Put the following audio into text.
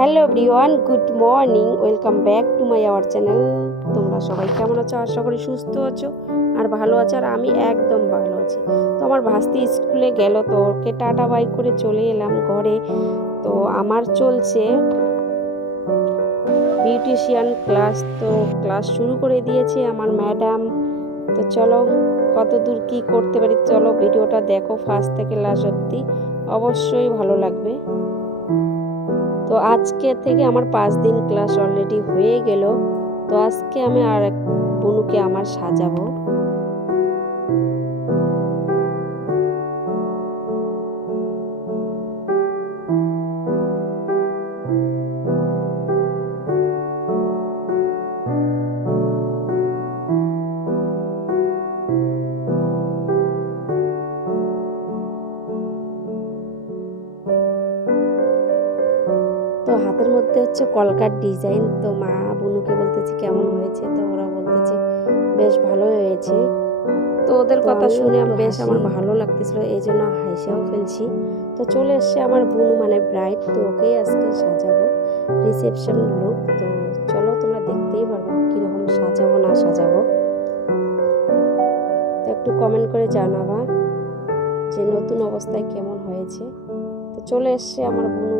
Hello everyone, good morning, welcome back to my our channel. তোমরা সবাই কেমন আছো? আশা করি সুস্থ আছো আর ভালো আছো। আর আমি একদম ভালো আছি। তো আমার ভাস্তি স্কুলে গেল, তো ওকে টাটা বাই করে চলে এলাম ঘরে। তো আমার চলছে বিউটিশিয়ান ক্লাস, তো ক্লাস শুরু করে দিয়েছে আমার ম্যাডাম। তো চলো কত দূর কী করতে পারি, চলো ভিডিওটা দেখো ফার্স্ট থেকে লাস্ট অবধি, অবশ্যই ভালো লাগবে। তো আজকে থেকে আমার 5 দিন ক্লাস অলরেডি হয়ে গেল। তো আজকে আমি আর এক বুনুকে আমার সাজাবো। তো হাতের মধ্যে হচ্ছে কলকার ডিজাইন। তো মা বুনুকে বলতেছে কেমন হয়েছে, তো ওরা বলতেছে বেশ ভালো হয়েছে। তো ওদের কথা শুনে বেশ আমার ভালো লাগতেছিল, এই জন্য হাসিও ফেলছি। তো চলে এসছে আমার বুনু মানে ব্রাইড, তো ওকেই আজকে সাজাবো রিসেপশন লুক। তো চলো তোমরা দেখতেই পারবে কীরকম সাজাবো না সাজাবো। তো একটু কমেন্ট করে জানাবা যে নতুন অবস্থায় কেমন হয়েছে। তো চলে এসছে আমার বুনু